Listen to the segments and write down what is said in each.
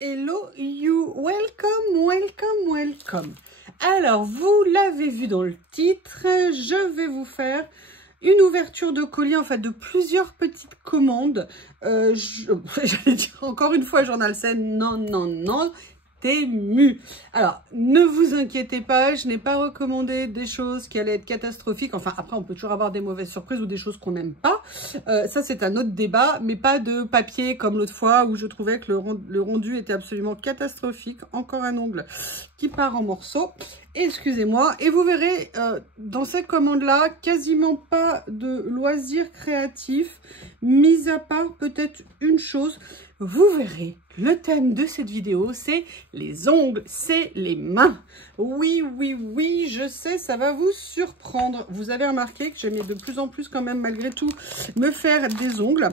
Hello you, welcome, welcome, welcome. Alors, vous l'avez vu dans le titre, je vais vous faire une ouverture de colis, en fait, de plusieurs petites commandes. J'allais dire encore une fois, Journal Scène, non, Temu. Alors, ne vous inquiétez pas, je n'ai pas recommandé des choses qui allaient être catastrophiques. Enfin, après, on peut toujours avoir des mauvaises surprises ou des choses qu'on n'aime pas. Ça, c'est un autre débat, mais pas de papier comme l'autre fois où je trouvais que le rendu était absolument catastrophique. Encore un ongle qui part en morceaux. Excusez-moi. Et vous verrez, dans cette commande-là, quasiment pas de loisirs créatifs, mis à part peut-être une chose. Vous verrez, le thème de cette vidéo, c'est les ongles, c'est les mains. Oui, je sais, ça va vous surprendre. Vous avez remarqué que j'aimais de plus en plus quand même, malgré tout, me faire des ongles.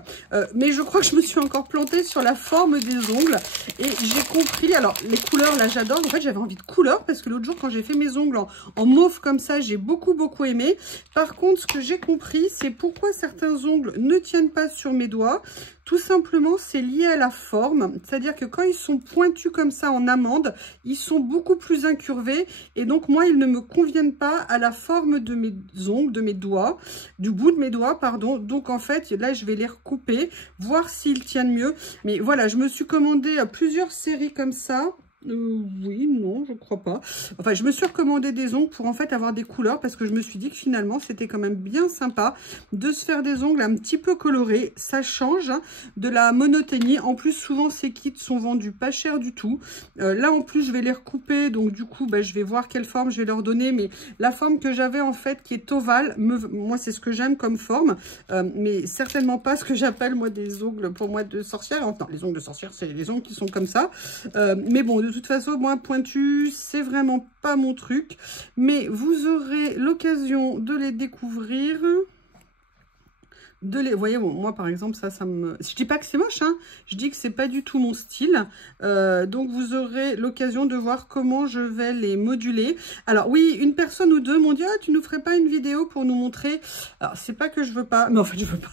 Mais je crois que je me suis encore plantée sur la forme des ongles. Et j'ai compris, alors les couleurs, là, j'adore. En fait, j'avais envie de couleurs parce que l'autre jour, quand j'ai fait mes ongles en mauve comme ça, j'ai beaucoup aimé. Par contre, ce que j'ai compris, c'est pourquoi certains ongles ne tiennent pas sur mes doigts. Tout simplement, c'est lié à la forme. C'est-à-dire que quand ils sont pointus comme ça en amande, ils sont beaucoup plus incurvés. Et donc, moi, ils ne me conviennent pas à la forme de mes ongles, de mes doigts, du bout de mes doigts, pardon. Donc, en fait, là, je vais les recouper, voir s'ils tiennent mieux. Mais voilà, je me suis commandé plusieurs séries comme ça. Oui, non, je crois pas. Enfin, je me suis recommandé des ongles pour en fait avoir des couleurs parce que je me suis dit que finalement, c'était quand même bien sympa de se faire des ongles un petit peu colorés. Ça change de la monotonie. En plus, souvent, ces kits sont vendus pas cher du tout. Là, en plus, je vais les recouper. Donc, du coup, je vais voir quelle forme je vais leur donner. Mais la forme que j'avais, en fait, qui est ovale, moi, c'est ce que j'aime comme forme. Mais certainement pas ce que j'appelle, moi, des ongles, pour moi, de sorcière. Enfin, les ongles de sorcière, c'est les ongles qui sont comme ça. Mais bon, de toute façon, moi, pointu, c'est vraiment pas mon truc. Mais vous aurez l'occasion de les découvrir. Vous voyez, bon, moi, par exemple, ça me... Je dis pas que c'est moche, hein. Je dis que c'est pas du tout mon style. Donc, vous aurez l'occasion de voir comment je vais les moduler. Alors, oui, une personne ou deux m'ont dit « Ah, tu nous ferais pas une vidéo pour nous montrer ?» Alors, c'est pas que je veux pas. Mais en fait, je veux pas.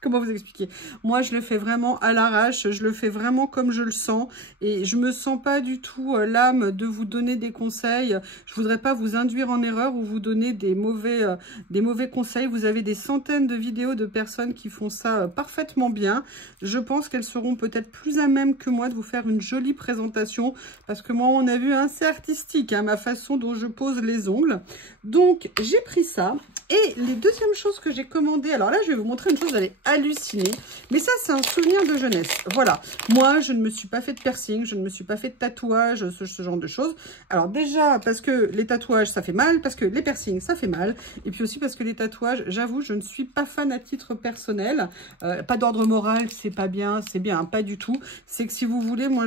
Comment vous expliquer? Moi, je le fais vraiment à l'arrache, je le fais vraiment comme je le sens et je me sens pas du tout l'âme de vous donner des conseils. Je voudrais pas vous induire en erreur ou vous donner des mauvais conseils. Vous avez des centaines de vidéos de personnes qui font ça parfaitement bien. Je pense qu'elles seront peut-être plus à même que moi de vous faire une jolie présentation parce que moi, on a vu, hein, c'est artistique, hein, ma façon dont je pose les ongles. Donc, j'ai pris ça. Et les deuxièmes choses que j'ai commandées, alors là, je vais vous montrer une chose, vous allez halluciner. Mais ça, c'est un souvenir de jeunesse. Voilà. Moi, je ne me suis pas fait de piercing, je ne me suis pas fait de tatouage, ce genre de choses. Alors déjà, parce que les tatouages, ça fait mal, parce que les piercings, ça fait mal. Et puis aussi parce que les tatouages, j'avoue, je ne suis pas fan à titre personnel. Pas d'ordre moral, c'est pas bien, c'est bien, hein, pas du tout. C'est que si vous voulez, moi,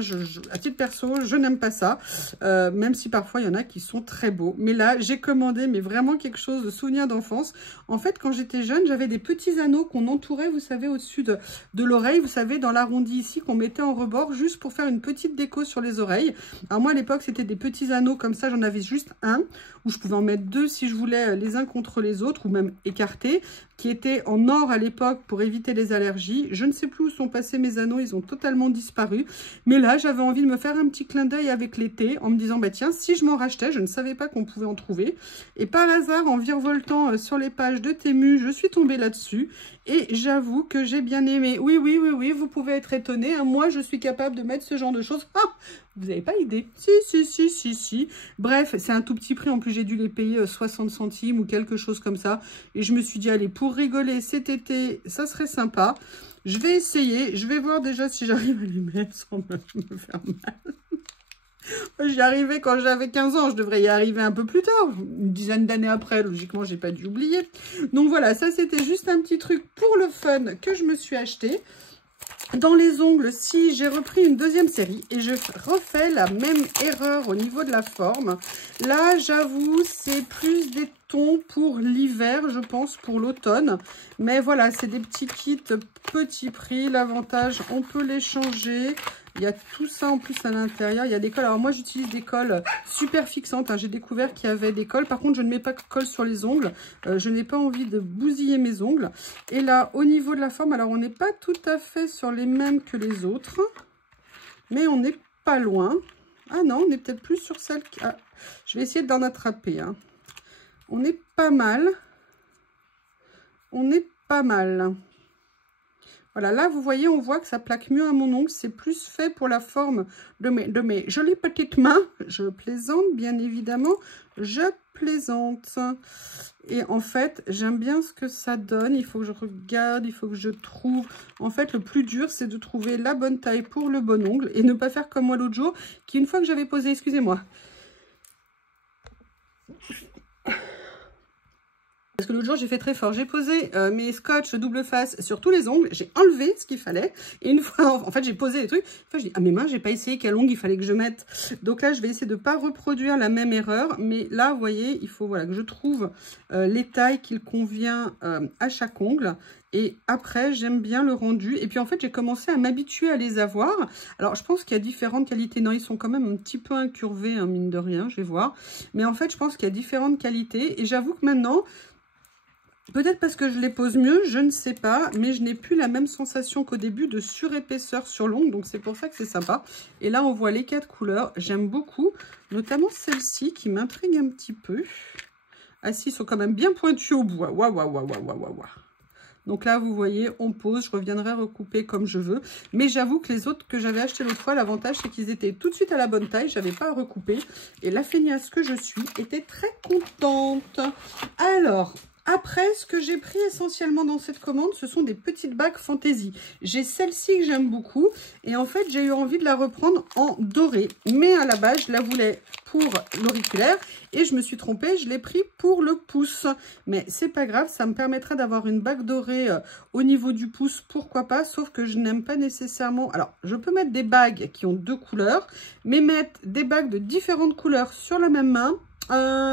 à titre perso, je n'aime pas ça. Même si parfois, il y en a qui sont très beaux. Mais là, j'ai commandé, mais vraiment quelque chose de souvenir d'enfance. En fait, quand j'étais jeune, j'avais des petits anneaux qu'on entourait, vous savez, au-dessus de l'oreille, vous savez, dans l'arrondi ici, qu'on mettait en rebord, juste pour faire une petite déco sur les oreilles. Alors moi, à l'époque, c'était des petits anneaux comme ça, j'en avais juste un, où je pouvais en mettre deux si je voulais les uns contre les autres, ou même écartés, qui étaient en or à l'époque pour éviter les allergies. Je ne sais plus où sont passés mes anneaux, ils ont totalement disparu. Mais là, j'avais envie de me faire un petit clin d'œil avec l'été, en me disant, bah tiens, si je m'en rachetais, je ne savais pas qu'on pouvait en trouver. Et par hasard, en virevoltant sur les pages de Temu, je suis tombée là-dessus. Et j'avoue que j'ai bien aimé. Oui, vous pouvez être étonné, hein. Moi, je suis capable de mettre ce genre de choses. Ah, vous n'avez pas idée. Si. Bref, c'est un tout petit prix. En plus, j'ai dû les payer 60 centimes ou quelque chose comme ça. Et je me suis dit, allez, pour rigoler cet été, ça serait sympa. Je vais essayer. Je vais voir déjà si j'arrive à les mettre sans me faire mal. J'y arrivais quand j'avais 15 ans, je devrais y arriver un peu plus tard, une dizaine d'années après, logiquement, j'ai pas dû oublier. Donc voilà, ça c'était juste un petit truc pour le fun que je me suis acheté. Dans les ongles, si j'ai repris une deuxième série et je refais la même erreur au niveau de la forme. Là, j'avoue, c'est plus des tons pour l'hiver, je pense, pour l'automne. Mais voilà, c'est des petits kits petit prix. L'avantage, on peut les changer. Il y a tout ça en plus à l'intérieur. Il y a des colles. Alors moi, j'utilise des colles super fixantes, hein. J'ai découvert qu'il y avait des colles. Par contre, je ne mets pas de colle sur les ongles. Je n'ai pas envie de bousiller mes ongles. Et là, au niveau de la forme, alors on n'est pas tout à fait sur les mêmes que les autres. Mais on n'est pas loin. Ah non, on est peut-être plus sur celle qui... Ah, je vais essayer d'en attraper. Hein. On est pas mal. On est pas mal. Voilà, là, vous voyez, on voit que ça plaque mieux à mon ongle. C'est plus fait pour la forme de mes jolies petites mains. Je plaisante, bien évidemment. Je plaisante. Et en fait, j'aime bien ce que ça donne. Il faut que je regarde, il faut que je trouve. En fait, le plus dur, c'est de trouver la bonne taille pour le bon ongle. Et ne pas faire comme moi l'autre jour, qui, une fois que j'avais posé, excusez-moi. Parce que l'autre jour, j'ai fait très fort. J'ai posé mes scotch double face sur tous les ongles. J'ai enlevé ce qu'il fallait. Et une fois, en fait, j'ai posé les trucs. Une fois, je dis, ah, mes mains, j'ai pas essayé quel ongle il fallait que je mette. Donc là, je vais essayer de ne pas reproduire la même erreur. Mais là, vous voyez, il faut voilà, que je trouve les tailles qu'il convient à chaque ongle. Et après, j'aime bien le rendu. Et puis, en fait, j'ai commencé à m'habituer à les avoir. Alors, je pense qu'il y a différentes qualités. Non, ils sont quand même un petit peu incurvés, hein, mine de rien. Je vais voir. Mais en fait, je pense qu'il y a différentes qualités. Et j'avoue que maintenant... Peut-être parce que je les pose mieux, je ne sais pas, mais je n'ai plus la même sensation qu'au début de surépaisseur sur l'ongle, donc c'est pour ça que c'est sympa. Et là, on voit les 4 couleurs, j'aime beaucoup, notamment celle-ci qui m'intrigue un petit peu. Ah si, ils sont quand même bien pointus au bout. Waouh, waouh, waouh, waouh, waouh, waouh. Donc là, vous voyez, on pose, je reviendrai recouper comme je veux. Mais j'avoue que les autres que j'avais achetés l'autre fois, l'avantage, c'est qu'ils étaient tout de suite à la bonne taille. Je n'avais pas à recouper. Et la feignasse que je suis était très contente. Alors... Après, ce que j'ai pris essentiellement dans cette commande, ce sont des petites bagues fantaisie. J'ai celle-ci que j'aime beaucoup. Et en fait, j'ai eu envie de la reprendre en doré. Mais à la base, je la voulais pour l'auriculaire. Et je me suis trompée, je l'ai pris pour le pouce. Mais c'est pas grave, ça me permettra d'avoir une bague dorée au niveau du pouce. Pourquoi pas, sauf que je n'aime pas nécessairement... Alors, je peux mettre des bagues qui ont 2 couleurs. Mais mettre des bagues de différentes couleurs sur la même main...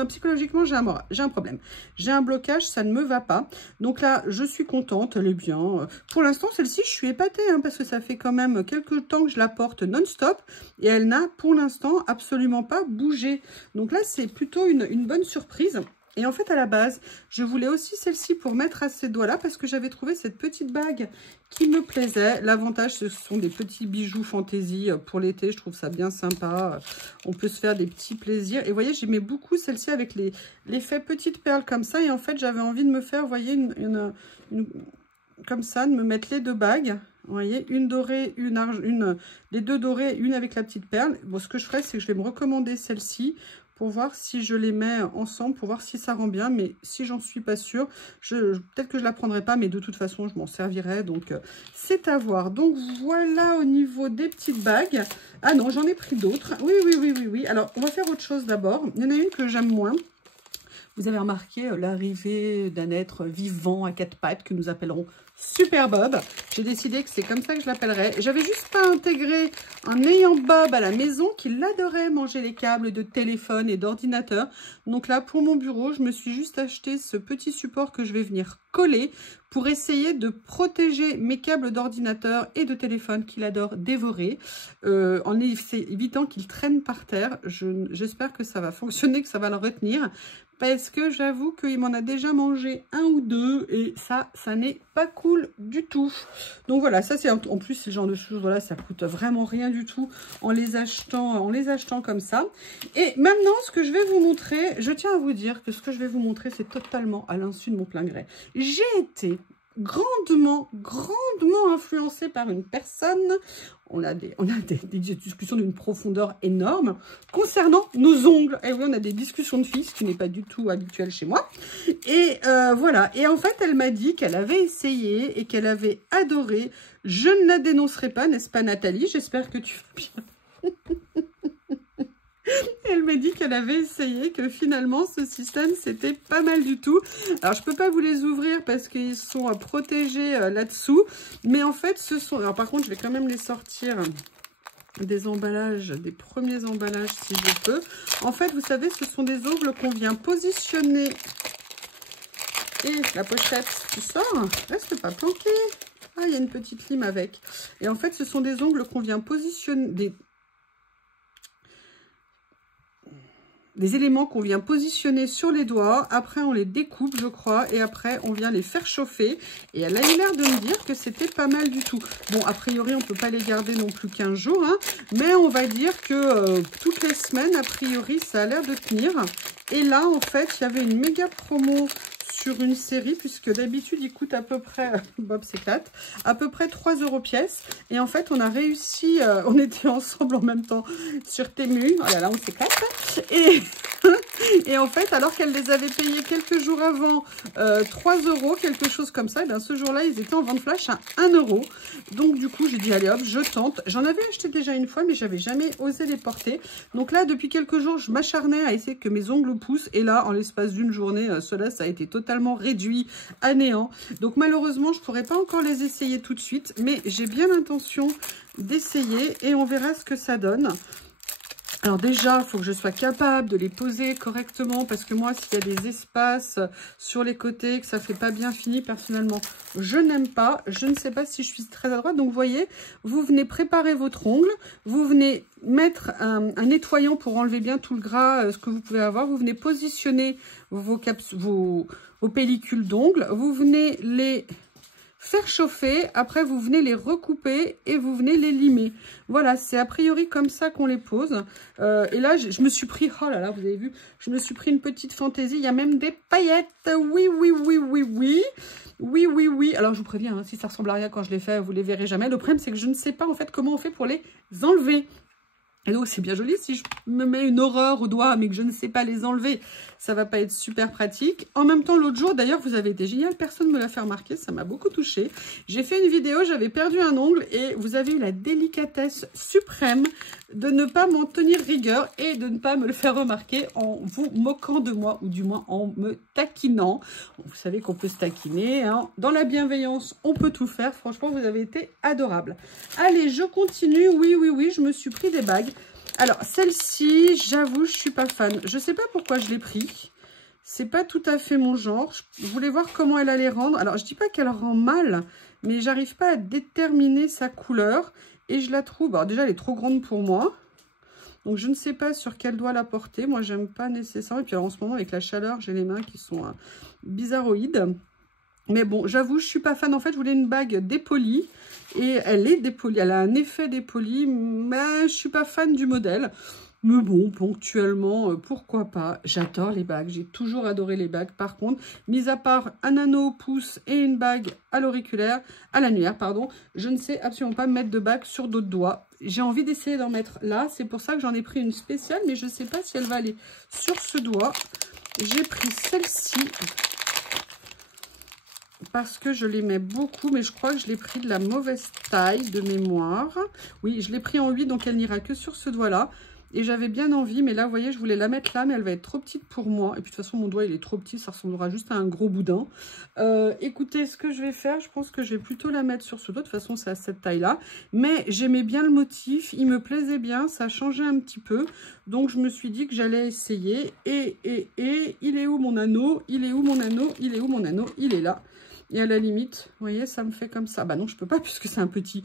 psychologiquement, j'ai un problème. J'ai un blocage, ça ne me va pas. Donc là, je suis contente, elle est bien. Pour l'instant, celle-ci, je suis épatée, hein, parce que ça fait quand même quelques temps que je la porte non-stop. Et elle n'a, pour l'instant, absolument pas bougé. Donc là, c'est plutôt une bonne surprise. Et en fait, à la base, je voulais aussi celle-ci pour mettre à ces doigts-là parce que j'avais trouvé cette petite bague qui me plaisait. L'avantage, ce sont des petits bijoux fantaisie pour l'été. Je trouve ça bien sympa. On peut se faire des petits plaisirs. Et vous voyez, j'aimais beaucoup celle-ci avec l'effet petite perle comme ça. Et en fait, j'avais envie de me faire, vous voyez, comme ça, de me mettre les 2 bagues. Vous voyez, une dorée, les 2 dorées, une avec la petite perle. Bon, ce que je ferai, c'est que je vais me recommander celle-ci pour voir si je les mets ensemble, pour voir si ça rend bien. Mais si j'en suis pas sûre, peut-être que je la prendrai pas, mais de toute façon, je m'en servirai. Donc, c'est à voir. Donc, voilà au niveau des petites bagues. Ah non, j'en ai pris d'autres. Oui. Alors, on va faire autre chose d'abord. Il y en a une que j'aime moins. Vous avez remarqué l'arrivée d'un être vivant à 4 pattes que nous appellerons Super Bob. J'ai décidé que c'est comme ça que je l'appellerais. J'avais juste pas intégré un ayant Bob à la maison qui adorait manger les câbles de téléphone et d'ordinateur. Donc là, pour mon bureau, je me suis juste acheté ce petit support que je vais venir coller pour essayer de protéger mes câbles d'ordinateur et de téléphone qu'il adore dévorer, en évitant qu'ils traînent par terre. J'espère que ça va fonctionner, que ça va le retenir. Parce que j'avoue qu'il m'en a déjà mangé 1 ou 2 et ça n'est pas cool du tout. Donc voilà, ça c'est en plus ce genre de choses, voilà, ça coûte vraiment rien du tout en les achetant comme ça. Et maintenant, ce que je vais vous montrer, je tiens à vous dire que ce que je vais vous montrer, c'est totalement à l'insu de mon plein gré. J'ai été grandement influencée par une personne. On a des discussions d'une profondeur énorme concernant nos ongles. Et oui, on a des discussions de filles, ce qui n'est pas du tout habituel chez moi. Et voilà. Et en fait, elle m'a dit qu'elle avait essayé et qu'elle avait adoré. Je ne la dénoncerai pas, n'est-ce pas, Nathalie? J'espère que tu vas bien. Elle m'a dit qu'elle avait essayé, que finalement ce système c'était pas mal du tout. Alors je peux pas vous les ouvrir parce qu'ils sont protégés là-dessous, mais en fait ce sont... Alors par contre je vais quand même les sortir des emballages, des premiers emballages si je peux. En fait vous savez, ce sont des ongles qu'on vient positionner. Et la pochette qui sort, reste pas planquée. Ah, il y a une petite lime avec. Et en fait ce sont des ongles qu'on vient positionner... des éléments qu'on vient positionner sur les doigts. Après, on les découpe, je crois. Et après, on vient les faire chauffer. Et elle a eu l'air de me dire que c'était pas mal du tout. Bon, a priori, on peut pas les garder non plus 15 jours. Hein, mais on va dire que toutes les semaines, a priori, ça a l'air de tenir. Et là, en fait, il y avait une méga promo sur une série, puisque d'habitude, il coûte à peu près, Bob s'éclate, à peu près 3 € pièce. Et en fait, on a réussi, on était ensemble en même temps sur Temu. Oh là là, on s'éclate. Et en fait, alors qu'elle les avait payés quelques jours avant 3 €, quelque chose comme ça, et bien ce jour-là, ils étaient en vente flash à 1 €. Donc du coup, j'ai dit, allez hop, je tente. J'en avais acheté déjà une fois, mais j'avais jamais osé les porter. Donc là, depuis quelques jours, je m'acharnais à essayer que mes ongles poussent. Et là, en l'espace d'une journée, cela, ça a été totalement réduit à néant. Donc malheureusement, je ne pourrais pas encore les essayer tout de suite, mais j'ai bien l'intention d'essayer et on verra ce que ça donne. Alors déjà, il faut que je sois capable de les poser correctement parce que moi, s'il y a des espaces sur les côtés, que ça ne fait pas bien fini, personnellement, je n'aime pas. Je ne sais pas si je suis très à droite. Donc, vous voyez, vous venez préparer votre ongle. Vous venez mettre un nettoyant pour enlever bien tout le gras, ce que vous pouvez avoir. Vous venez positionner vos pellicules d'ongles. Vous venez les faire chauffer, après vous venez les recouper et vous venez les limer. Voilà, c'est a priori comme ça qu'on les pose. Et là, je me suis pris, oh là là, vous avez vu, je me suis pris une petite fantaisie. Il y a même des paillettes. Oui, oui, oui, oui, oui. Oui, oui, oui. Alors, je vous préviens, hein, si ça ressemble à rien quand je les fais, vous les verrez jamais. Le problème, c'est que je ne sais pas en fait comment on fait pour les enlever. Et donc, c'est bien joli. Si je me mets une horreur au doigt, mais que je ne sais pas les enlever, ça va pas être super pratique. En même temps, l'autre jour, d'ailleurs, vous avez été génial. Personne ne me l'a fait remarquer. Ça m'a beaucoup touchée. J'ai fait une vidéo, j'avais perdu un ongle et vous avez eu la délicatesse suprême de ne pas m'en tenir rigueur et de ne pas me le faire remarquer en vous moquant de moi ou du moins en me taquinant. Vous savez qu'on peut se taquiner, hein. Dans la bienveillance, on peut tout faire. Franchement, vous avez été adorable. Allez, je continue. Oui, oui, oui, je me suis pris des bagues. Alors, celle-ci, j'avoue, je suis pas fan. Je sais pas pourquoi je l'ai pris. C'est pas tout à fait mon genre. Je voulais voir comment elle allait rendre. Alors, je dis pas qu'elle rend mal, mais j'arrive pas à déterminer sa couleur. Et je la trouve... Alors, déjà, elle est trop grande pour moi. Donc, je ne sais pas sur quel doigt la porter. Moi, j'aime pas nécessairement. Et puis, alors, en ce moment, avec la chaleur, j'ai les mains qui sont bizarroïdes. Mais bon, j'avoue, je suis pas fan. En fait, je voulais une bague dépolie. Et elle est dépolie. Elle a un effet dépoli. Mais je suis pas fan du modèle. Mais bon, ponctuellement, pourquoi pas. J'adore les bagues. J'ai toujours adoré les bagues. Par contre, mis à part un anneau au pouce et une bague à l'auriculaire, à l'annulaire, pardon, je ne sais absolument pas mettre de bague sur d'autres doigts. J'ai envie d'essayer d'en mettre là. C'est pour ça que j'en ai pris une spéciale. Mais je ne sais pas si elle va aller sur ce doigt. J'ai pris celle-ci. Parce que je l'aimais beaucoup, mais je crois que je l'ai pris de la mauvaise taille de mémoire. Oui, je l'ai pris en 8, donc elle n'ira que sur ce doigt-là. Et j'avais bien envie, mais là, vous voyez, je voulais la mettre là, mais elle va être trop petite pour moi. Et puis, de toute façon, mon doigt, il est trop petit, ça ressemblera juste à un gros boudin. Écoutez, ce que je vais faire, je pense que je vais plutôt la mettre sur ce doigt. De toute façon, c'est à cette taille-là. Mais j'aimais bien le motif, il me plaisait bien, ça changeait un petit peu. Donc, je me suis dit que j'allais essayer. Et, il est où mon anneau? Il est où mon anneau? Il est où mon anneau? Il est là. Et à la limite, vous voyez, ça me fait comme ça. Bah non, je peux pas puisque c'est un petit...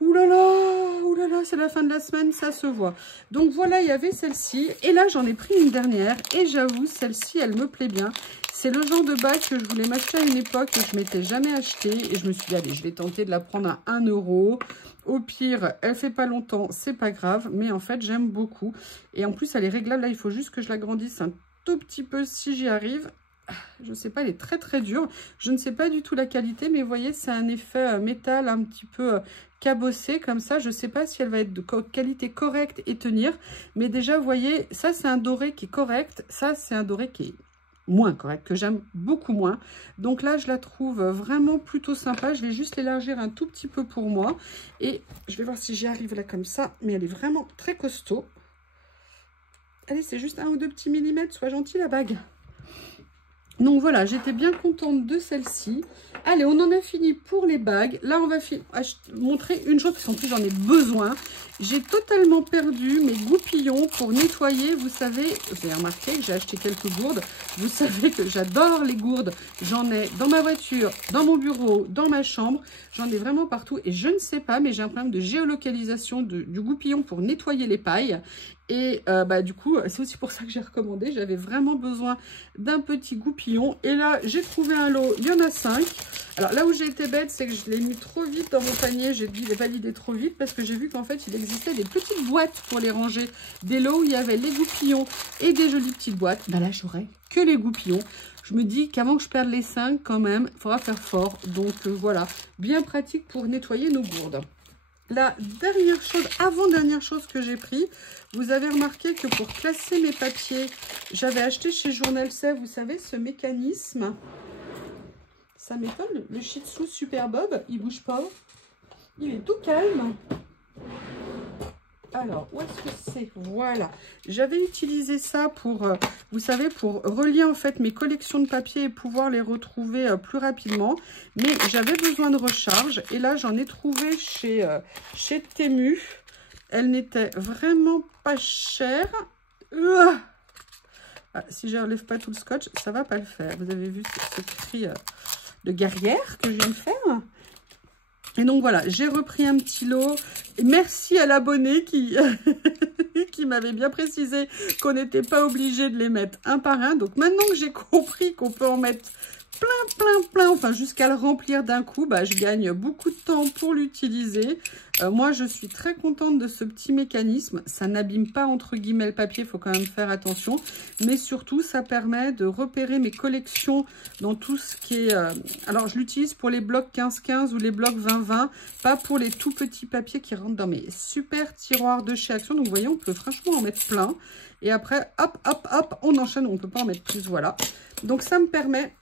Ouh là là, c'est la fin de la semaine, ça se voit. Donc voilà, il y avait celle-ci. Et là, j'en ai pris une dernière. Et j'avoue, celle-ci, elle me plaît bien. C'est le genre de bague que je voulais m'acheter à une époque et je ne m'étais jamais acheté. Et je me suis dit, allez, je vais tenter de la prendre à 1 €. Au pire, elle fait pas longtemps, c'est pas grave. Mais en fait, j'aime beaucoup. Et en plus, elle est réglable. Là, il faut juste que je l'agrandisse un tout petit peu si j'y arrive. Je ne sais pas, elle est très très dure. Je ne sais pas du tout la qualité, mais vous voyez, c'est un effet métal un petit peu cabossé comme ça. Je ne sais pas si elle va être de qualité correcte et tenir. Mais déjà, vous voyez, ça c'est un doré qui est correct. Ça c'est un doré qui est moins correct, que j'aime beaucoup moins. Donc là, je la trouve vraiment plutôt sympa. Je vais juste l'élargir un tout petit peu pour moi. Et je vais voir si j'y arrive là comme ça. Mais elle est vraiment très costaud. Allez, c'est juste 1 ou 2 petits millimètres. Sois gentil la bague. Donc voilà, j'étais bien contente de celle-ci. Allez, on en a fini pour les bagues. Là, on va montrer une chose, parce qu'en plus, j'en ai besoin. J'ai totalement perdu mes goupillons pour nettoyer. Vous savez, vous avez remarqué que j'ai acheté quelques gourdes. Vous savez que j'adore les gourdes. J'en ai dans ma voiture, dans mon bureau, dans ma chambre. J'en ai vraiment partout. Et je ne sais pas, mais j'ai un problème de géolocalisation du goupillon pour nettoyer les pailles. Et du coup, c'est aussi pour ça que j'ai recommandé. J'avais vraiment besoin d'un petit goupillon. Et là, j'ai trouvé un lot. Il y en a 5. Alors là où j'ai été bête, c'est que je l'ai mis trop vite dans mon panier. J'ai dû les valider trop vite parce que j'ai vu qu'en fait, il existait des petites boîtes pour les ranger. Des lots où il y avait les goupillons et des jolies petites boîtes. Ben là, j'aurais que les goupillons. Je me dis qu'avant que je perde les 5, quand même, il faudra faire fort. Donc voilà, bien pratique pour nettoyer nos gourdes. La dernière chose, avant-dernière chose que j'ai pris, vous avez remarqué que pour classer mes papiers, j'avais acheté chez Journal Sève, vous savez, ce mécanisme. Ça m'étonne, le Shih Tzu Super Bob, il bouge pas. Il est tout calme. Alors, où est-ce que c'est? Voilà. J'avais utilisé ça pour, vous savez, pour relier en fait mes collections de papier et pouvoir les retrouver plus rapidement. Mais j'avais besoin de recharge. Et là, j'en ai trouvé chez Temu. Elle n'était vraiment pas chère. Ah, si je ne relève pas tout le scotch, ça ne va pas le faire. Vous avez vu ce cri de guerrière que je viens de faire? Et donc voilà, j'ai repris un petit lot. Et merci à l'abonné qui, qui m'avait bien précisé qu'on n'était pas obligé de les mettre un par un. Donc maintenant que j'ai compris qu'on peut en mettre plein, enfin jusqu'à le remplir d'un coup, bah, je gagne beaucoup de temps pour l'utiliser. Moi, je suis très contente de ce petit mécanisme. Ça n'abîme pas entre guillemets le papier, il faut quand même faire attention. Mais surtout, ça permet de repérer mes collections dans tout ce qui est... alors, je l'utilise pour les blocs 15-15 ou les blocs 20-20, pas pour les tout petits papiers qui rentrent dans mes super tiroirs de chez Action. Donc, vous voyez, on peut franchement en mettre plein. Et après, hop, on enchaîne. On ne peut pas en mettre plus, voilà. Donc, ça me permet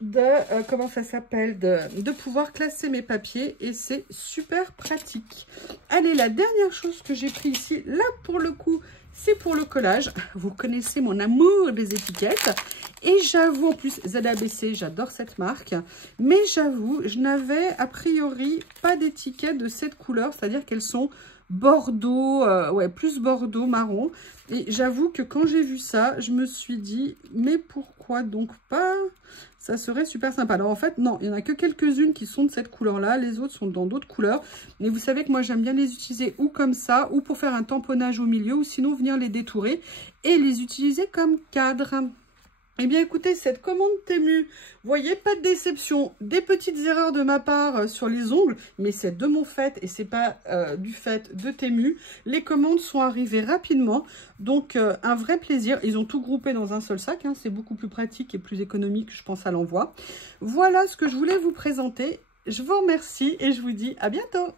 de, comment ça s'appelle, de pouvoir classer mes papiers et c'est super pratique. Allez, la dernière chose que j'ai pris ici, là pour le coup, c'est pour le collage. Vous connaissez mon amour des étiquettes. Et j'avoue, en plus, ZABC, j'adore cette marque. Mais j'avoue, je n'avais a priori pas d'étiquette de cette couleur, c'est-à-dire qu'elles sont bordeaux, ouais, plus bordeaux, marron. Et j'avoue que quand j'ai vu ça, je me suis dit, mais pourquoi donc pas? Ça serait super sympa. Alors en fait, non, il n'y en a que quelques-unes qui sont de cette couleur-là. Les autres sont dans d'autres couleurs. Mais vous savez que moi, j'aime bien les utiliser ou comme ça, ou pour faire un tamponnage au milieu, ou sinon venir les détourer et les utiliser comme cadre. Eh bien, écoutez, cette commande Temu, voyez, pas de déception, des petites erreurs de ma part sur les ongles, mais c'est de mon fait et c'est pas du fait de Temu. Les commandes sont arrivées rapidement, donc un vrai plaisir. Ils ont tout groupé dans un seul sac, hein, c'est beaucoup plus pratique et plus économique, je pense, à l'envoi. Voilà ce que je voulais vous présenter. Je vous remercie et je vous dis à bientôt.